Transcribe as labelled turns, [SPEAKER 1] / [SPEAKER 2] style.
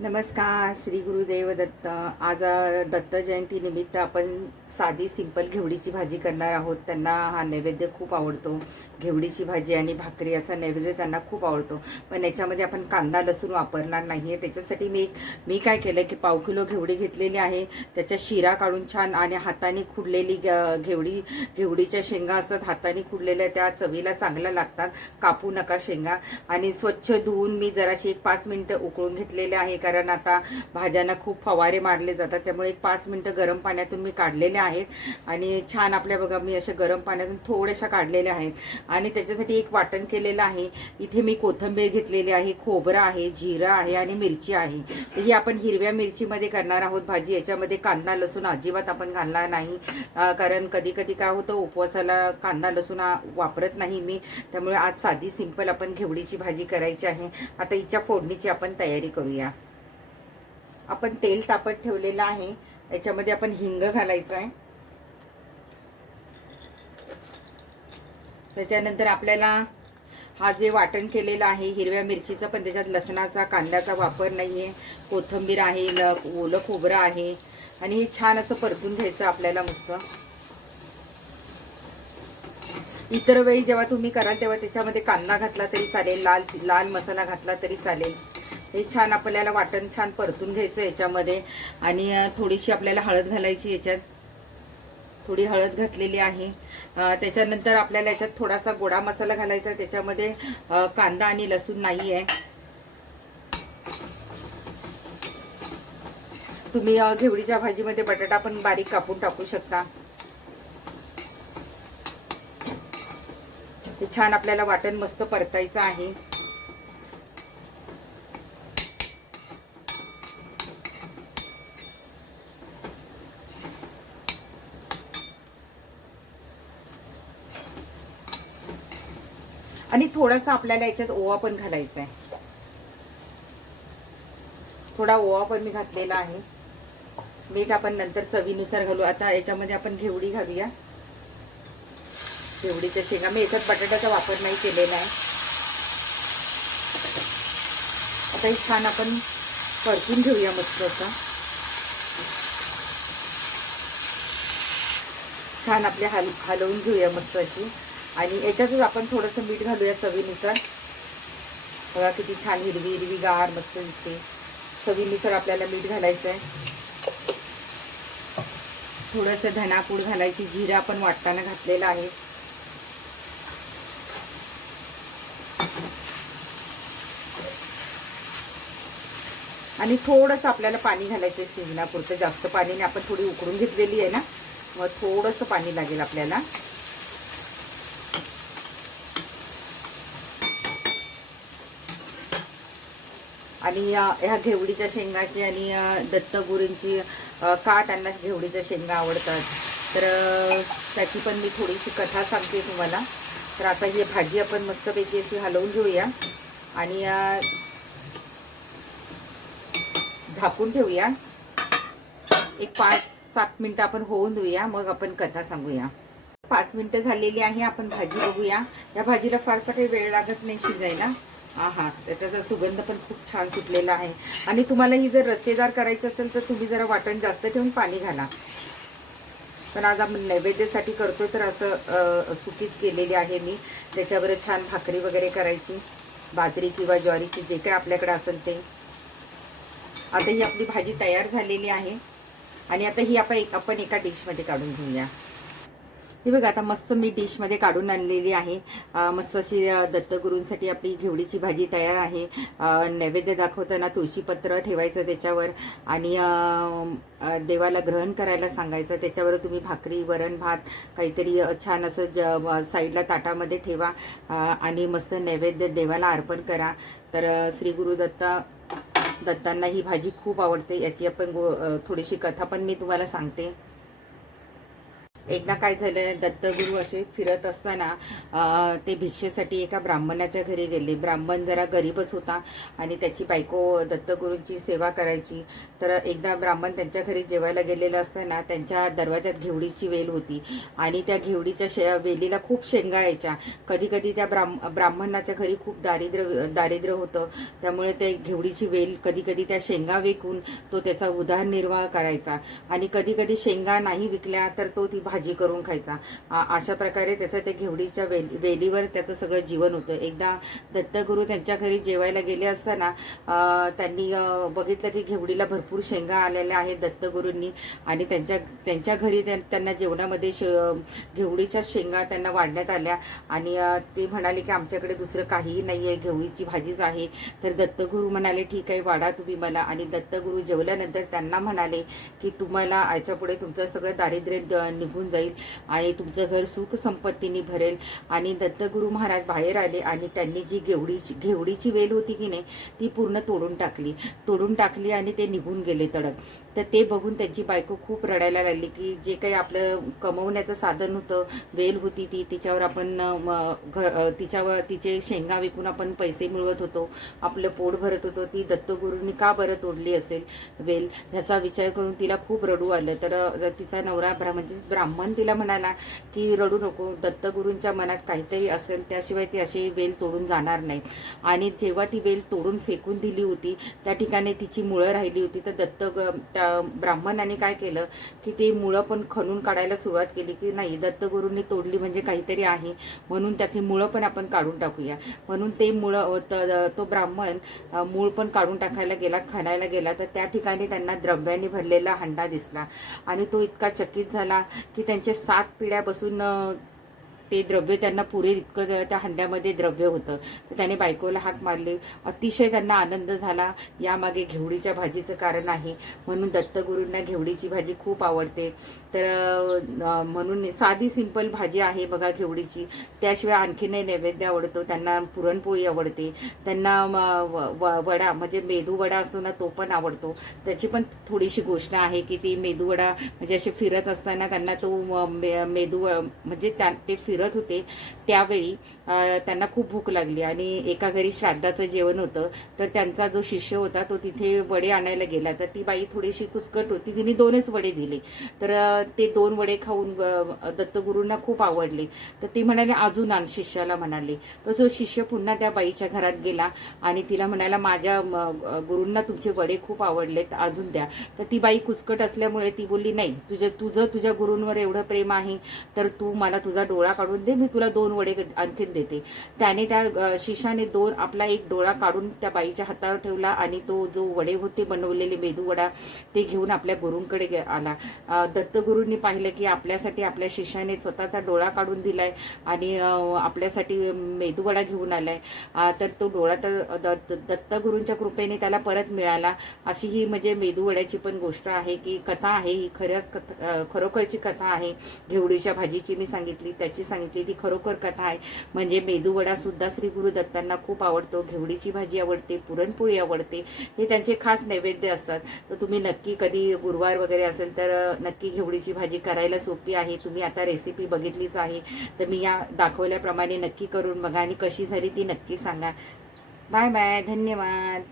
[SPEAKER 1] नमस्कार श्री गुरुदेव दत्त आज दत्त जयंतीनिमित्त आपण साधी सिंपल घेवडीची भाजी करणार आहोत. त्यांना हा नैवेद्य खूप आवडतो. घेवडीची भाजी आणि भाकरी असा नैवेद्य त्यांना खूप आवडतो. पण याच्यामध्ये आपण कांदा लसूण वापरणार नाही आहे त्याच्यासाठी मी मी काय केलं की पाव किलो घेवडी घेतलेली आहे. त्याच्या शिरा काढून छान आणि हाताने खुडलेली घेवडी घेवडीच्या शेंगा असतात. हाताने खुडलेल्या त्या चवीला चांगल्या लागतात. कापू नका शेंगा. आणि स्वच्छ धुवून मी जराशी एक पाच मिनटं उकळून घेतलेले आहे कारण आता भाज्यांना खूप फवारे मारले जातात त्यामुळे एक पाच मिनटं गरम पाण्यातून मी काढलेले आहेत. आणि छान आपल्या बघा मी अशा गरम पाण्यातून थोड्याशा काढलेल्या आहेत. आणि त्याच्यासाठी एक वाटण केलेलं आहे. इथे मी कोथिंबीर घेतलेली आहे खोबरं आहे जिरं आहे आणि मिरची आहे. तर ही आपण हिरव्या मिरचीमध्ये करणार आहोत भाजी. याच्यामध्ये कांदा लसूण अजिबात आपण घालणार नाही. कारण कधी कधी काय होतं उपवासाला कांदा लसूण वापरत नाही मी. त्यामुळे आज साधी सिंपल आपण घेवडीची भाजी करायची आहे. आता हिच्या फोडणीची आपण तयारी करूया. आपण तेल तापत ठेवलेलं आहे. याच्यामध्ये आपण हिंग घालायचं आहे त्याच्यानंतर आपल्याला हा जे वाटण केलेलं आहे हिरव्या मिरचीचा पण त्याच्यात लसणाचा कांद्याचा वापर नाही आहे कोथिंबीर आहे ल ओलं खोबरं आहे. आणि हे छान असं परतून घ्यायचं आपल्याला मस्त इतर वेळी जेव्हा तुम्ही कराल तेव्हा त्याच्यामध्ये कांदा घातला तरी चालेल लाल लाल मसाला घातला तरी चालेल. हे छान आपल्याला वाटण छान परतून घ्यायचं याच्यामध्ये. आणि थोडीशी आपल्याला हळद घालायची याच्यात. थोडी हळद घातलेली आहे. त्याच्यानंतर आपल्याला याच्यात थोडासा गोडा मसाला घालायचा. त्याच्यामध्ये कांदा आणि लसूण नाही आहे तुम्ही घेवडीच्या भाजीमध्ये बटाटा पण बारीक कापून टाकू शकता. ते छान आपल्याला वाटण मस्त परतायचं आहे. आणि थोडासा आपल्याला याच्यात ओवा पण घालायचा आहे. थोडा ओवा पण मी घातलेला आहे. मीठ आपण नंतर चवीनुसार घालू. आता याच्यामध्ये आपण घेवडी घालूया. घेवडीच्या शेंगा. मी याच्यात बटाट्याचा वापर नाही केलेला आहे. आता हे छान आपण परतून घेऊया मस्त असं. छान आपल्या हल हलवून घेऊया मस्त अशी. आणि याच्यातच आपण थोडंसं मीठ घालूया चवीनुसार. बघा किती छान हिरवी हिरवी गार मस्त दिसते. चवीनुसार आपल्याला मीठ घालायचं आहे थोडंसं धनापूड घालायची जिरा पण वाटताना घातलेला आहे. आणि थोडंसं आपल्याला पाणी घालायचं आहे शिजण्यापुरतं. जास्त पाणीने आपण थोडी उकडून घेतलेली आहे ना. मग थोडंसं पाणी लागेल आपल्याला. आणि ह्या घेवडीच्या शेंगाची आणि दत्तगुरूंची का त्यांना घेवडीच्या शेंगा आवडतात. तर त्याची पण मी थोडीशी कथा सांगते तुम्हाला. तर आता ही भाजी आपण मस्तपैकी अशी हलवून घेऊया. आणि झाकून ठेवूया. एक पाच सात मिनटं आपण होऊन देऊया. मग आपण कथा सांगूया. पाच मिनटं झालेली आहे आपण भाजी बघूया. या भाजीला फारसा काही वेळ लागत नाही शिजायला. हा हा त्याचा सुगंध पण खूप छान सुटलेला आहे. आणि तुम्हाला ही जर रस्तेदार करायची असेल तर तुम्ही जरा वाटण जास्त ठेवून पाणी घाला. पण आज आपण नैवेद्यासाठी करतोय तर असं सुकीच केलेली आहे मी. त्याच्यावर छान भाकरी वगैरे करायची बाजरी किंवा ज्वारीची जे काय आपल्याकडे असेल ते. आता ही आपली भाजी तयार झालेली आहे. आणि आता ही आपण आपण एका डिशमध्ये काढून घेऊया. हे बघा आता मस्त मी डिशमध्ये काढून आणलेली आहे. मस्त अशी दत्तगुरूंसाठी आपली घेवडीची भाजी तयार आहे. नैवेद्य दाखवताना तुळशीपत्र ठेवायचं त्याच्यावर आणि देवाला ग्रहण करायला सांगायचं. त्याच्यावर तुम्ही भाकरी वरण भात काहीतरी छान असं ज साईडला ताटामध्ये ठेवा. आणि मस्त नैवेद्य देवाला अर्पण करा. तर श्री गुरुदत्त दत्तांना ही भाजी खूप आवडते. याची आपण गो थोडीशी कथा पण मी तुम्हाला सांगते. एकदा काय झालं दत्तगुरू असे फिरत असताना ते भिक्षेसाठी एका ब्राह्मणाच्या घरी गेले. ब्राह्मण जरा गरीबच होता आणि त्याची बायको दत्तगुरूंची सेवा करायची. तर एकदा ब्राह्मण त्यांच्या घरी जेवायला गेलेलं असताना त्यांच्या दरवाजात घेवडीची वेल होती आणि त्या घेवडीच्या शे वेलीला खूप शेंगा यायच्या. कधी कधी त्या ब्राह्म ब्राह्मणाच्या घरी खूप दारिद्र्य दारिद्र्य होतं. त्यामुळे ते घेवडीची वेल कधी कधी त्या शेंगा विकून तो त्याचा उदारनिर्वाह करायचा. आणि कधी कधी शेंगा नाही विकल्या तर तो ती भाजी करून खायचा. अशा प्रकारे त्याचं ते घेवडीच्या वेली वेलीवर त्याचं सगळं जीवन होतं. एकदा दत्तगुरू त्यांच्या घरी जेवायला गेले असताना त्यांनी बघितलं की घेवडीला भरपूर शेंगा आलेल्या आहेत दत्तगुरूंनी आणि त्यांच्या त्यांच्या घरी त्यांना जेवणामध्ये शे घेवडीच्या शेंगा त्यांना वाढण्यात आल्या आणि ते म्हणाले की आमच्याकडे दुसरं काहीही नाही आहे घेवडीची भाजीच आहे. तर दत्तगुरू म्हणाले ठीक आहे वाढा तुम्ही मला. आणि दत्तगुरू जेवल्यानंतर त्यांना म्हणाले की तुम्हाला याच्यापुढे तुमचं सगळं दारिद्र्य द- होऊन जाईल आणि तुमचं घर सुख संपत्तीने भरेल. आणि दत्तगुरू महाराज बाहेर आले आणि त्यांनी जी घेवडीची घेवडीची वेल होती की नाही ती पूर्ण तोडून टाकली. तोडून टाकली आणि ते निघून गेले तडक. तर ते बघून त्यांची बायको खूप रडायला लागली की जे काही आपलं कमवण्याचं साधन होतं वेल होती ती तिच्यावर आपण अं, तिच्यावर तिचे शेंगा विकून आपण पैसे मिळवत होतो आपलं पोट भरत होतो ती दत्तगुरूंनी का बरं तोडली असेल वेल? ह्याचा विचार करून तिला खूप रडू आलं. तर तिचा नवरा म्हणजे ब्राह्मण तिला म्हणाला की रडू नको दत्तगुरूंच्या मनात काहीतरी असेल त्याशिवाय ती अशी वेल तोडून जाणार नाही. आणि जेव्हा ती वेल तोडून फेकून दिली होती त्या ठिकाणी तिची मुळं राहिली होती. तर दत्त ग- त्या ब्राह्मणाने काय केलं की ते मुळं पण खणून काढायला सुरुवात केली की नाही दत्तगुरूंनी तोडली म्हणजे काहीतरी आहे म्हणून त्याची मुळं पण आपण काढून टाकूया. म्हणून ते मुळं तो ब्राह्मण मूळ पण काढून टाकायला गेला खणायला गेला. तर त्या ठिकाणी त्यांना द्रव्याने भरलेला हंडा दिसला. आणि तो इतका चकित झाला की त्यांचे सात पिढ्या बसून ते द्रव्य त्यांना पुरे इतकं त्या- हंड्यामध्ये द्रव्य होतं. तर त्याने बायकोला हाक मारले. अतिशय त्यांना आनंद झाला. यामागे घेवडीच्या भाजीचं कारण आहे. म्हणून दत्तगुरूंना घेवडीची भाजी खूप आवडते. तर म्हणून साधी सिंपल भाजी आहे बघा घेवडीची. त्याशिवाय आणखीनही नैवेद्य आवडतो. त्यांना पुरणपोळी आवडते. त्यांना व- व- वडा म्हणजे मेदू वडा असतो ना तो पण आवडतो. त्याची पण थोडीशी गोष्ट आहे की ती मेदू वडा म्हणजे असे फिरत असताना त्यांना तो म, मेदू म्हणजे त्या ते फिर फिरत होते त्यावेळी त्यांना खूप भूक लागली आणि एका घरी श्राद्धाचं जेवण होतं. तर त्यांचा जो शिष्य होता तो तिथे वडे आणायला गेला. तर ती बाई थोडीशी कुचकट होती. तिने दोनच वडे दिले. तर ते दोन वडे खाऊन दत्तगुरूंना खूप आवडले. तर ती म्हणाले अजून आण शिष्याला म्हणाले. तर तो शिष्य पुन्हा त्या बाईच्या घरात गेला आणि तिला म्हणाला माझ्या गुरूंना तुमचे वडे खूप आवडले अजून द्या. तर ती बाई कुचकट असल्यामुळे ती बोलली नाही तुझ्या तुझं तुझ्या गुरूंवर एवढं प्रेम आहे. तर तू मला तुझा डोळा काढून दे मी तुला दोन वडे आणखीन देते. त्याने त्या शिशाने शिष्याने दोन आपला एक डोळा काढून त्या बाईच्या हातावर ठेवला आणि तो जो वडे होते बनवलेले मेदू वडा ते घेऊन आपल्या गुरूंकडे आला. दत्तगुरूंनी पाहिलं की आपल्यासाठी आपल्या शिष्याने स्वतःचा डोळा काढून दिलाय आणि आपल्यासाठी मेदूवडा घेऊन आलाय. तर तो डोळा तर दत्तगुरूंच्या कृपेने त्याला परत मिळाला. अशी ही म्हणजे मेदूवड्याची पण गोष्ट आहे की कथा आहे. ही खरंच कथा खरोखरची कथा आहे. घेवडीच्या भाजीची मी सांगितली त्याची सांगितली. ती खरोखर कथा आहे. म्हणजे मेदूवडा सुद्धा श्री गुरुदत्तांना खूप आवडतो घेवडीची भाजी आवडते पुरणपोळी आवडते हे त्यांचे खास नैवेद्य असतात. तर तुम्ही नक्की कधी गुरुवार वगैरे असेल तर नक्की घेवडीची भाजी करायला सोपी आहे. तुम्ही आता रेसिपी बघितलीच आहे. तर मी या दाखवल्याप्रमाणे नक्की करून बघा आणि कशी झाली ती नक्की सांगा. बाय बाय धन्यवाद.